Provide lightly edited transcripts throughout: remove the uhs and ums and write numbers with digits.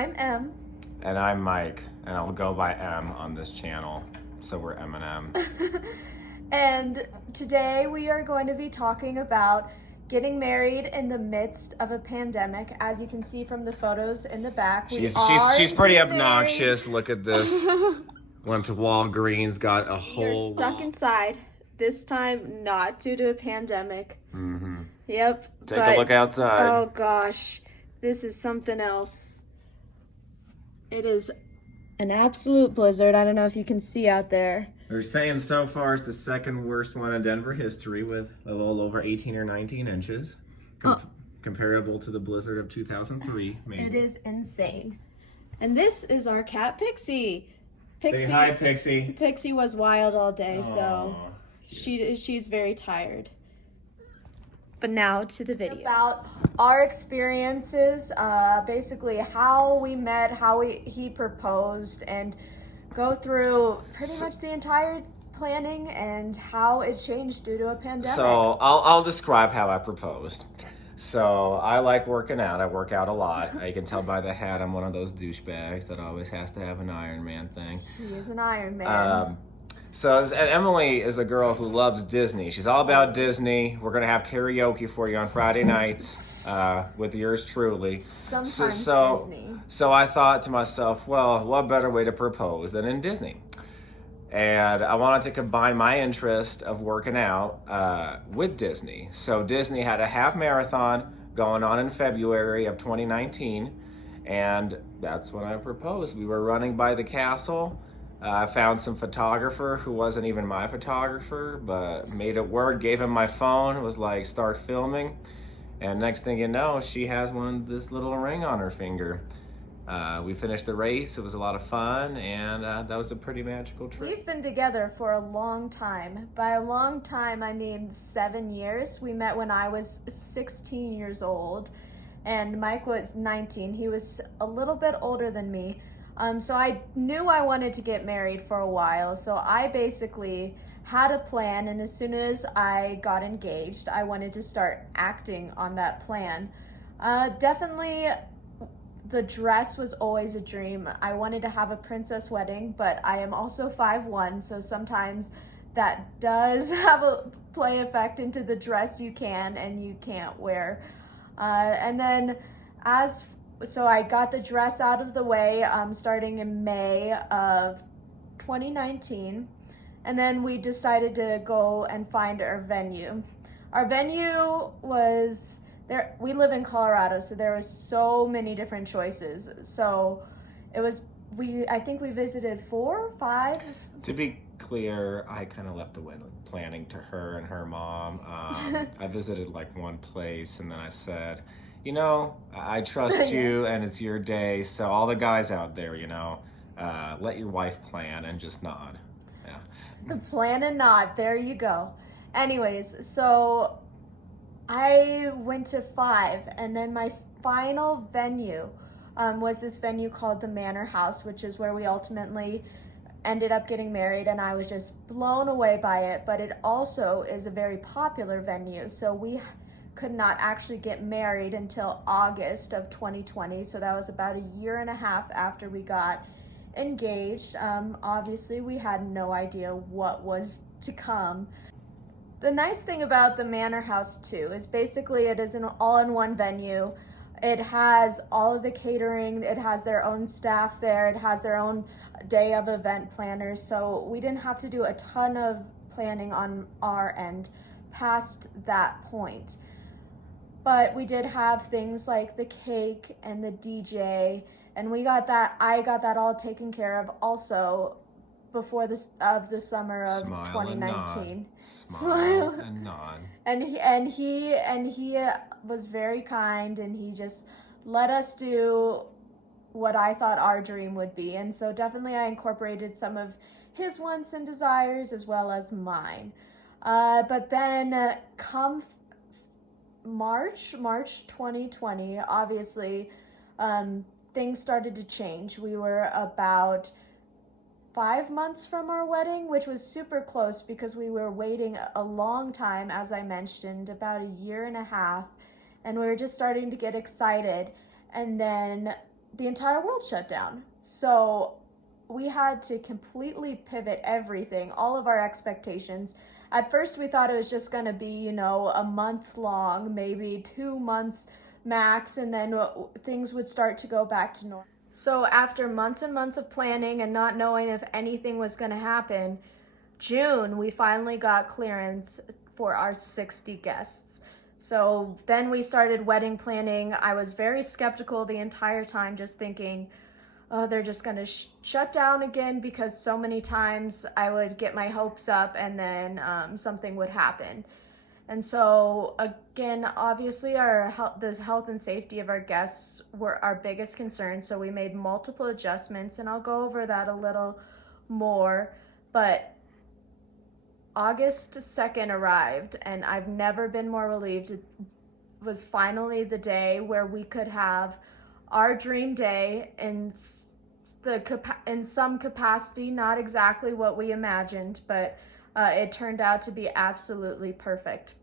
I'm M. And I'm Mike, and I'll go by M on this channel, so we're M&M. And today we are going to be talking about getting married in the midst of a pandemic. As you can see from the photos in the back, she's pretty obnoxious. Look at this. Went to Walgreens, got a whole You're stuck inside. This time, not due to a pandemic. Mm-hmm. Yep. Take a look outside. Oh gosh, this is something else. It is an absolute blizzard. I don't know if you can see out there. They're saying so far it's the second worst one in Denver history with a little over 18 or 19 inches. Comparable to the blizzard of 2003, maybe. It is insane. And this is our cat, Pixie. Say hi, Pixie. Pixie was wild all day, so she's very tired. But now to the video. About our experiences, basically how we met, how he proposed, and go through pretty much the entire planning and how it changed due to a pandemic. So I'll describe how I proposed. So I like working out. I work out a lot. You can tell by the hat I'm one of those douchebags that always has to have an Iron Man thing. He is an Iron Man. And Emily is a girl who loves Disney. She's all about Disney. We're going to have karaoke for you on Friday nights with yours truly. Sometimes Disney. So I thought to myself, well, what better way to propose than in Disney? And I wanted to combine my interest of working out with Disney. So Disney had a half marathon going on in February of 2019. And that's when I proposed. We were running by the castle. I found some photographer who wasn't even my photographer, but made it work, gave him my phone. It was like, start filming. And next thing you know, she has this little ring on her finger. We finished the race. It was a lot of fun, and that was a pretty magical trip. We've been together for a long time. By a long time, I mean 7 years. We met when I was 16 years old, and Mike was 19. He was a little bit older than me. So I knew I wanted to get married for a while. So I basically had a plan, and as soon as I got engaged, I wanted to start acting on that plan. Definitely, the dress was always a dream. I wanted to have a princess wedding, but I am also 5'1", so sometimes that does have a play effect into the dress you can and you can't wear. So I got the dress out of the way starting in May of 2019, and then we decided to go and find our venue. Our venue was there. We live in Colorado, so there was so many different choices. So it was I think we visited 4 or 5. To be clear, I kind of left the planning to her and her mom. I visited like one place, and then I said, you know, I trust you and it's your day. So all the guys out there, let your wife plan and just nod. Yeah. The plan and nod. There you go. Anyways, so I went to 5, and then my final venue was this venue called the Manor House, which is where we ultimately ended up getting married, and I was just blown away by it. But it also is a very popular venue, so we could not actually get married until August of 2020, so that was about a year and a half after we got engaged. Obviously, we had no idea what was to come. The nice thing about the Manor House too is basically it is an all-in-one venue. It has all of the catering, it has their own staff there, it has their own day of event planners, so we didn't have to do a ton of planning on our end past that point. But we did have things like the cake and the DJ, and I got that all taken care of also before the summer of 2019. Smile and nod. And he was very kind, and he just let us do what I thought our dream would be. And so definitely I incorporated some of his wants and desires as well as mine. But then come March 2020, obviously, things started to change. We were about 5 months from our wedding, which was super close because we were waiting a long time, as I mentioned, about a year and a half, and we were just starting to get excited. And then the entire world shut down. So we had to completely pivot everything, all of our expectations. At first, we thought it was just going to be, you know, a month long, maybe 2 months max, and then things would start to go back to normal. So after months and months of planning and not knowing if anything was going to happen, June, we finally got clearance for our 60 guests. So then we started wedding planning. I was very skeptical the entire time, just thinking, oh, they're just gonna shut down again, because so many times I would get my hopes up and then something would happen. And so again, obviously the health and safety of our guests were our biggest concern. So we made multiple adjustments, and I'll go over that a little more. But August 2nd arrived, and I've never been more relieved. It was finally the day where we could have our dream day in some capacity, not exactly what we imagined, but it turned out to be absolutely perfect.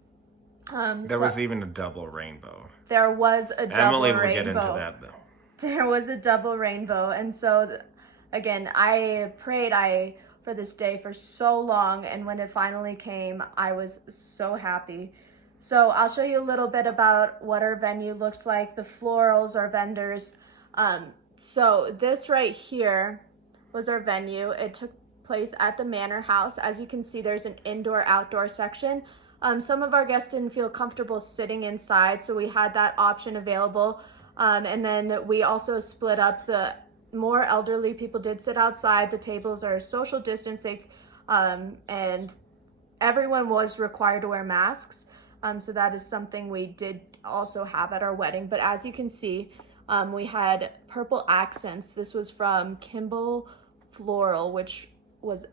There was even a double rainbow. There was a double Emily rainbow. will get into that though. There was a double rainbow, and so again, I prayed for this day for so long, and when it finally came, I was so happy. So I'll show you a little bit about what our venue looked like, the Florals, our vendors. So this right here was our venue. It took place at the Manor house. As you can see, there's an indoor-outdoor section. Some of our guests didn't feel comfortable sitting inside, so we had that option available. And then we also split up. The more elderly people did sit outside. The tables are social distancing, and everyone was required to wear masks. So that is something we did also have at our wedding. But as you can see, we had purple accents. This was from Kimball Floral, which was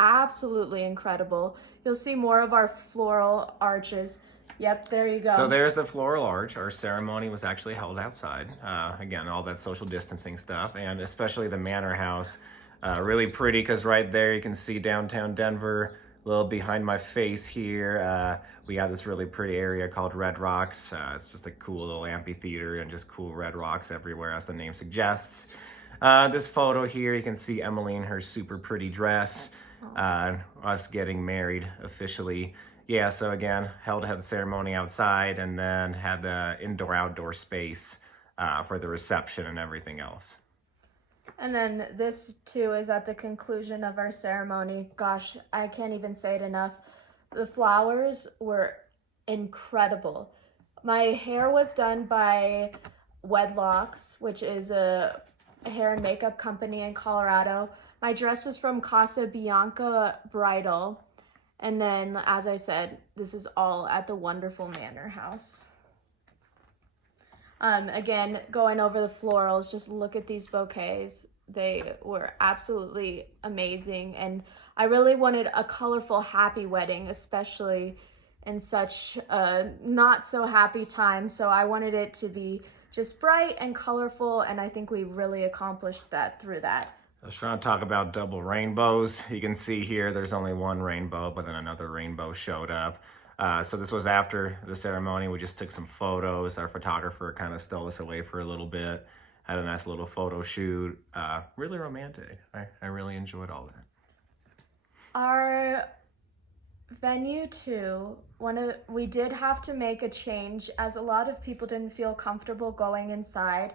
absolutely incredible. You'll see more of our floral arches. Yep, there you go. So there's the floral arch. Our ceremony was actually held outside. Again, all that social distancing stuff, and especially the Manor house. Really pretty, because right there you can see downtown Denver. A little behind my face here, we have this really pretty area called Red Rocks. It's just a cool little amphitheater and just cool red rocks everywhere, as the name suggests. This photo here, you can see Emily in her super pretty dress. Us getting married officially. Yeah, so again, had the ceremony outside, and then had the indoor-outdoor space for the reception and everything else. And then this too is at the conclusion of our ceremony. Gosh, I can't even say it enough. The flowers were incredible. My hair was done by Wedlocks, which is a hair and makeup company in Colorado. My dress was from Casa Bianca Bridal. And then, as I said, this is all at the wonderful Manor house. Again, going over the florals, just look at these bouquets. They were absolutely amazing. And I really wanted a colorful, happy wedding, especially in such a not so happy time. So I wanted it to be just bright and colorful. And I think we really accomplished that through that. I was trying to talk about double rainbows. You can see here there's only one rainbow, but then another rainbow showed up. So this was after the ceremony. We just took some photos. Our photographer kind of stole us away for a little bit. Had a nice little photo shoot. Really romantic. I really enjoyed all that. Our venue too, we did have to make a change, as a lot of people didn't feel comfortable going inside.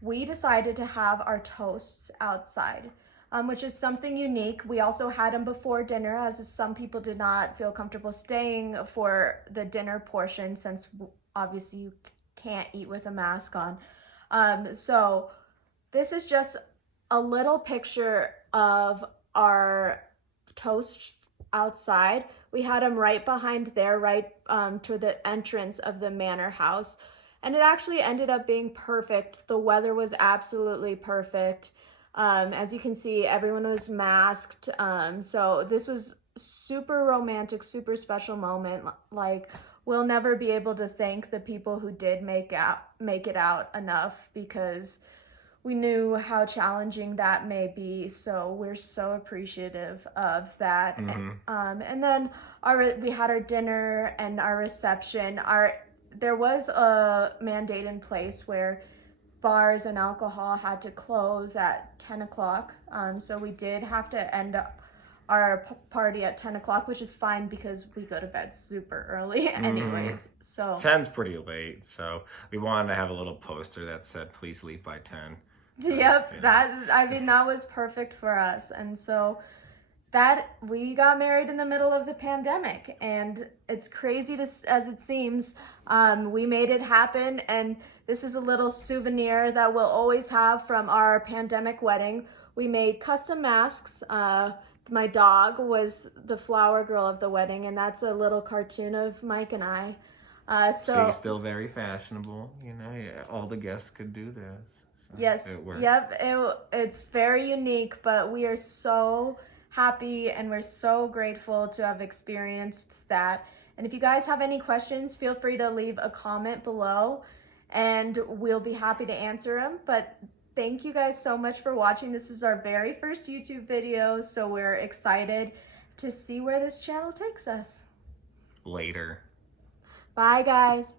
We decided to have our toasts outside, which is something unique. We also had them before dinner, as some people did not feel comfortable staying for the dinner portion, since obviously you can't eat with a mask on. So this is just a little picture of our toast outside. We had them right behind there, right to the entrance of the Manor house. And it actually ended up being perfect. The weather was absolutely perfect. As you can see, everyone was masked. So this was super romantic, super special moment. Like, we'll never be able to thank the people who did make it out enough, because we knew how challenging that may be. So we're so appreciative of that. Mm-hmm. And then we had our dinner and our reception. There was a mandate in place where bars and alcohol had to close at 10 o'clock. So we did have to end our party at 10 o'clock, which is fine because we go to bed super early anyways. So 10's pretty late, so we wanted to have a little poster that said, please leave by 10. Yep, that was perfect for us. And so that we got married in the middle of the pandemic, and it's crazy as it seems. We made it happen, and this is a little souvenir that we'll always have from our pandemic wedding. We made custom masks. My dog was the flower girl of the wedding, and that's a little cartoon of Mike and I. So she's still very fashionable, you know. Yeah, all the guests could do this. So yes, it's very unique, but we are so happy and we're so grateful to have experienced that. And if you guys have any questions, feel free to leave a comment below and we'll be happy to answer them. But thank you guys so much for watching. This is our very first YouTube video, so we're excited to see where this channel takes us. Later. Bye guys.